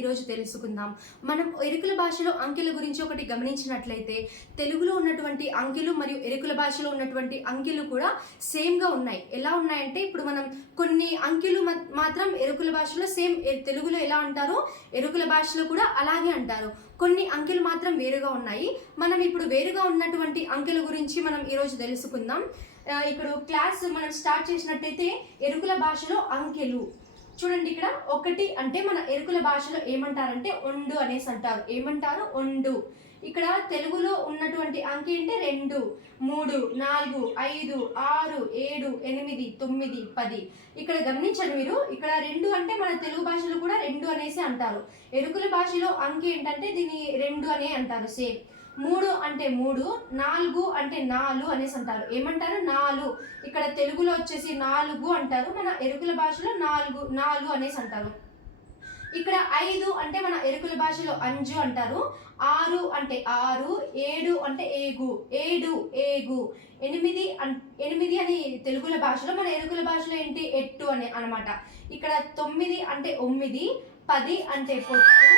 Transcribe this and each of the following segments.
ఈరోజు తెలుసుకుందాం. మనం ఎరుకుల భాషలో అంకెల గురించి ఒకటి గమనించినట్లయితే తెలుగులో ఉన్నటువంటి అంకెలు మరియు ఎరుకుల భాషలో ఉన్నటువంటి అంకెలు కూడా సేమ్గా ఉన్నాయి. ఎలా ఉన్నాయంటే ఇప్పుడు మనం కొన్ని అంకెలు మాత్రం ఎరుకుల భాషలో సేమ్ ఎ- తెలుగులో ఎలా అంటారో ఎరుకుల భాషలో కూడా అలాగే అంటారు. కొన్ని అంకెలు మాత్రం వేరుగా ఉన్నాయి. మనం ఇప్పుడు వేరుగా ఉన్నటువంటి అంకెల గురించి మనం ఈరోజు తెలుసుకుందాం. ఇప్పుడు క్లాస్ మనం స్టార్ట్ చేసినట్టయితే ఎరుకుల భాషలో అంకెలు. చూడండి ఇక్కడ ఒకటి అంటే మన ఎరుకుల భాషలో ఏమంటారంటే ఒండు అనేసి అంటారు. ఏమంటారు? ఒండు. ఇక్కడ తెలుగులో ఉన్నటువంటి అంకె అంటే రెండు మూడు నాలుగు ఐదు ఆరు ఏడు ఎనిమిది తొమ్మిది పది. ఇక్కడ గమనించండి మీరు ఇక్కడ రెండు అంటే మన తెలుగు భాషలో కూడా రెండు అనేసి అంటారు. ఎరుకుల భాషలో అంకె ఏంటంటే దీన్ని రెండు అనే అంటారు సేమ్. మూడు అంటే మూడు నాలుగు అంటే నాలు అనేసి అంటారు. ఏమంటారు? నాలు. ఇక్కడ తెలుగులో వచ్చేసి నాలుగు అంటారు. మన ఎరుకుల భాషలో నాలుగు నాలు అనేసి అంటారు. ఇక్కడ ఐదు అంటే మన ఎరుకుల భాషలో అంజు అంటారు. ఆరు అంటే ఆరు ఏడు అంటే ఏగు ఏడు ఏగు. ఎనిమిది అన్ ఎనిమిది అని తెలుగుల భాషలో మన ఎరుకుల భాషలో ఏంటి? ఎట్టు అని అనమాట. ఇక్కడ తొమ్మిది అంటే ఒమ్మిది పది అంటే పొట్టు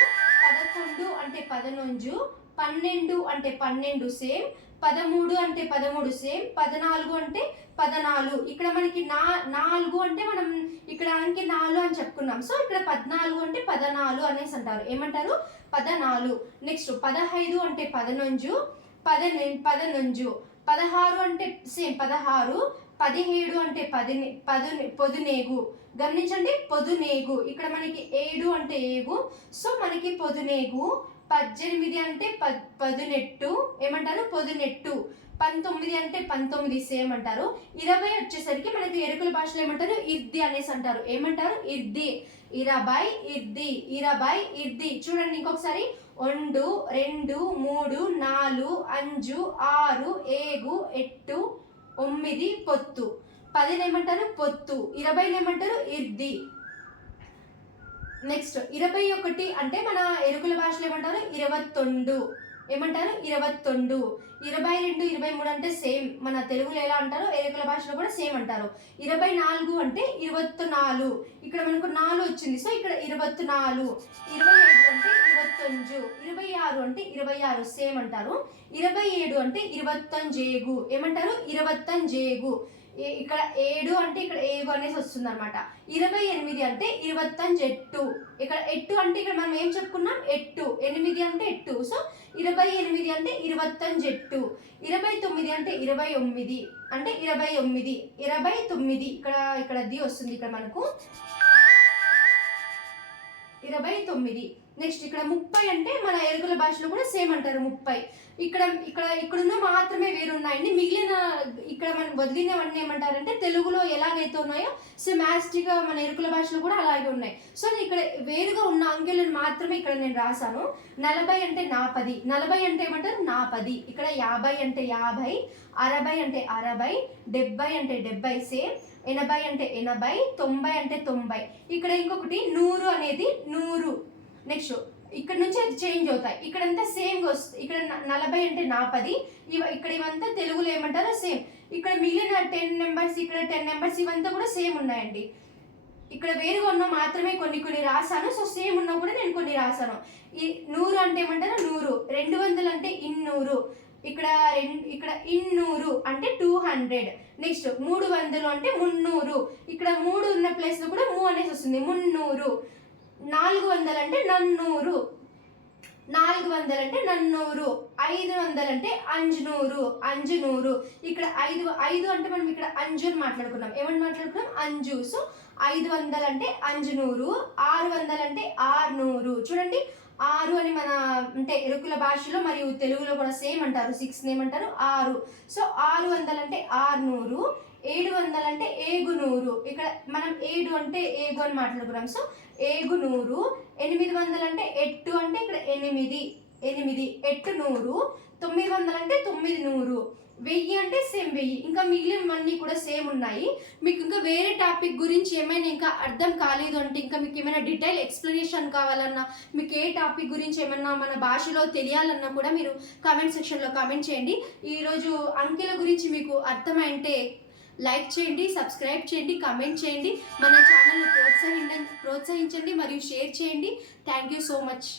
పదకొండు అంటే పదనొంజు పన్నెండు అంటే పన్నెండు సేమ్ పదమూడు అంటే పదమూడు సేమ్ పద్నాలుగు అంటే పదనాలుగు. ఇక్కడ మనకి నా నాలుగు అంటే మనం ఇక్కడ అంకె నాలుగు అని చెప్పుకున్నాం. సో ఇక్కడ పద్నాలుగు అంటే పదనాలుగు అనేసి అంటారు. ఏమంటారు? పదనాలుగు. నెక్స్ట్ పదహైదు అంటే పదనొంజు పదనె పదనొంజు. పదహారు అంటే సేమ్ పదహారు. పదిహేడు అంటే పదిని పదు పొదునేగు. గమనించండి పొదునేగు. ఇక్కడ మనకి ఏడు అంటే ఏగు. సో మనకి పొదునేగు. పద్దెనిమిది అంటే పద్ పదునెట్టు ఏమంటారు? పొదునెట్టు. పంతొమ్మిది అంటే పంతొమ్మిది సేమ్ అంటారు. ఇరవై వచ్చేసరికి మనకి ఎరుకుల భాషలో ఏమంటారు? ఇర్ది అనేసి అంటారు. ఏమంటారు? ఇర్ది. ఇరవై ఇర్ది. ఇరవై ఇర్ది. చూడండి ఇంకొకసారి. ఒండు రెండు మూడు నాలుగు అంజు ఆరు ఏగు ఎట్టు ఒమ్మిది పొత్తు. పదినేమంటారు పొత్తు. ఇరవైనేమంటారు ఇర్ది. నెక్స్ట్ ఇరవై ఒకటి అంటే మన ఎరుకుల భాషలో ఏమంటారు? ఇరవత్తొండు ఏమంటారు? ఇరవత్తొండు ఇరవై రెండు ఇరవై మూడు అంటే సేమ్ మన తెలుగులో ఎలా అంటారో ఎరుకుల భాషలో కూడా సేమ్ అంటారు. ఇరవై నాలుగు అంటే ఇరవత్తు నాలుగు. ఇక్కడ మనకు నాలుగు వచ్చింది. సో ఇక్కడ ఇరవత్తు నాలుగు. ఇరవై ఐదు అంటే ఇరవత్తొంజు ఇరవై ఆరు అంటే ఇరవై ఆరు. సేమ్ అంటారు. ఇరవై ఏడు అంటే ఇరవత్తంజేగు ఏమంటారు? ఇరవత్తంజేగు ఇక్కడ ఏడు అంటే ఇక్కడ ఏగు అనేసి వస్తుంది అనమాట ఇరవై ఎనిమిది అంటే ఇరవత్తంజెట్టు ఇక్కడ ఎట్టు అంటే ఇక్కడ మనం ఏం చెప్పుకున్నాం? ఎట్టు. ఎనిమిది అంటే ఎట్టు. సో ఇరవై ఎనిమిది అంటే ఇరవత్తంజెట్టు ఇరవై తొమ్మిది అంటే ఇరవై తొమ్మిది అంటే ఇరవై తొమ్మిది ఇరవై తొమ్మిది. ఇక్కడ ఇక్కడ ది వస్తుంది ఇక్కడ మనకు. ఇరవై తొమ్మిది. నెక్స్ట్ ఇక్కడ ముప్పై అంటే మన ఎరుగుల భాషలో కూడా సేమ్ అంటారు ముప్పై. ఇక్కడ ఇక్కడ ఇక్కడున్న మాత్రమే వేరున్నాయండి. మిగిలిన ఇక్కడ మనం వదిలినవన్నీ ఏమంటారంటే తెలుగులో ఎలాగైతే ఉన్నాయో సిమాస్టిక్గా మన ఎరుకుల భాషలో కూడా అలాగే ఉన్నాయి. సో ఇక్కడ వేరుగా ఉన్న అంకెలను మాత్రమే ఇక్కడ నేను రాశాను. నలభై అంటే నా పది నలభై అంటే ఏమంటారు? నా పది ఇక్కడ యాభై అంటే యాభై అరవై అంటే అరవై డెబ్బై అంటే డెబ్బై సేమ్ ఎనభై అంటే ఎనభై తొంభై అంటే తొంభై. ఇక్కడ ఇంకొకటి నూరు అనేది నూరు. నెక్స్ట్ ఇక్కడ నుంచి అది చేంజ్ అవుతాయి. ఇక్కడంతా సేమ్ వస్తుంది ఇక్కడ నలభై అంటే నా పది ఇవ ఇక్కడ ఇవంతా తెలుగులో ఏమంటారో సేమ్ ఇక్కడ మిగిలిన టెన్ నెంబర్స్ ఇక్కడ టెన్ నెంబర్స్ ఇవంతా కూడా సేమ్ ఉన్నాయండి. ఇక్కడ వేరుగా ఉన్న మాత్రమే కొన్ని కొన్ని రాశాను. సో సేమ్ ఉన్నా కూడా నేను కొన్ని రాశాను. ఈ నూరు అంటే ఏమంటారు? నూరు. రెండు వందలు అంటే ఇన్నూరు. ఇక్కడ రెండు ఇక్కడ ఇన్నూరు అంటే టూ హండ్రెడ్ నెక్స్ట్ మూడు వందలు అంటే మున్నూరు. ఇక్కడ మూడు ఉన్న ప్లేస్లో కూడా మూ అనేసి వస్తుంది. మున్నూరు. నాలుగు వందలు అంటే నన్నూరు. నాలుగు వందలు అంటే నన్నూరు. ఐదు వందలు అంటే అంజనూరు. అంజనూరు. ఇక్కడ ఐదు ఐదు అంటే మనం ఇక్కడ అంజు అని మాట్లాడుకున్నాం. ఏమని మాట్లాడుకున్నాం? అంజు. సో ఐదు వందలు అంటే అంజనూరు. ఆరు వందలు అంటే ఆరునూరు. చూడండి. ఆరు అని మన అంటే ఎరుకుల భాషలో మరియు తెలుగులో కూడా సేమ్ అంటారు. సిక్స్ ఏమంటారు? ఆరు. సో ఆరు వందలు అంటే ఆరునూరు. ఏడు వందలు అంటే ఏగునూరు ఇక్కడ మనం ఏడు అంటే ఏగు అని మాట్లాడుకున్నాం. సో ఏగునూరు ఎనిమిది వందలు అంటే ఎట్టు అంటే ఇక్కడ ఎనిమిది ఎనిమిది ఎట్టు నూరు తొమ్మిది వందలు అంటే తొమ్మిది నూరు వెయ్యి అంటే సేమ్ వెయ్యి. ఇంకా మిగిలినవన్నీ కూడా సేమ్ ఉన్నాయి. మీకు ఇంకా వేరే టాపిక్ గురించి ఏమైనా ఇంకా అర్థం కాలేదు అంటే ఇంకా మీకు ఏమైనా డీటెయిల్ ఎక్స్ప్లెనేషన్ కావాలన్నా మీకు ఏ టాపిక్ గురించి ఏమన్నా మన భాషలో తెలియాలన్నా కూడా మీరు కామెంట్ సెక్షన్లో కామెంట్ చేయండి. ఈరోజు అంకెల గురించి మీకు అర్థమైంటే లైక్ చేయండి సబ్స్క్రైబ్ చేయండి కమెంట్ చేయండి. మన ఛానల్ని ప్రోత్సహించండి ప్రోత్సహించండి మరియు షేర్ చేయండి. Thank you so much.